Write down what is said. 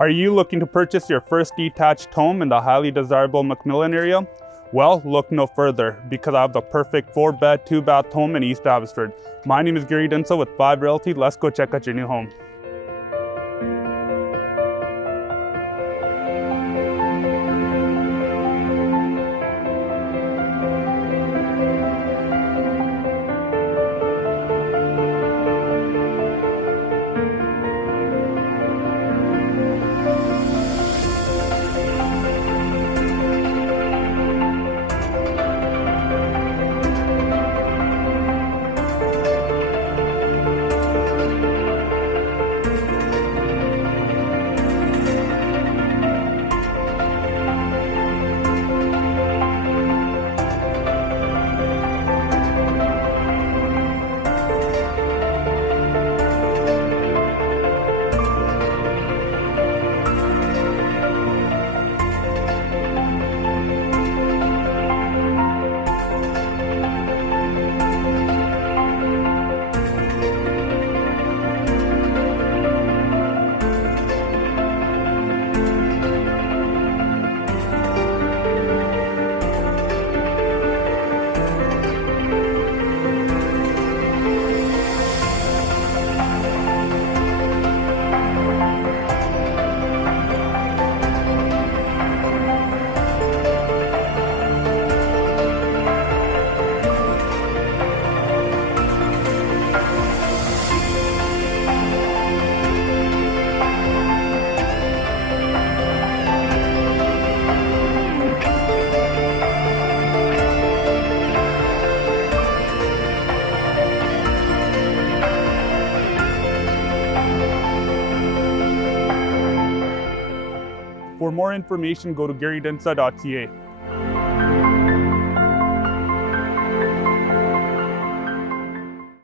Are you looking to purchase your first detached home in the highly desirable McMillian area? Well, look no further, because I have the perfect 4-bed, 2-bath home in East Abbotsford. My name is DHINDSA with Vybe Realty. Let's go check out your new home. For more information, go to GaryDHINDSA.ca.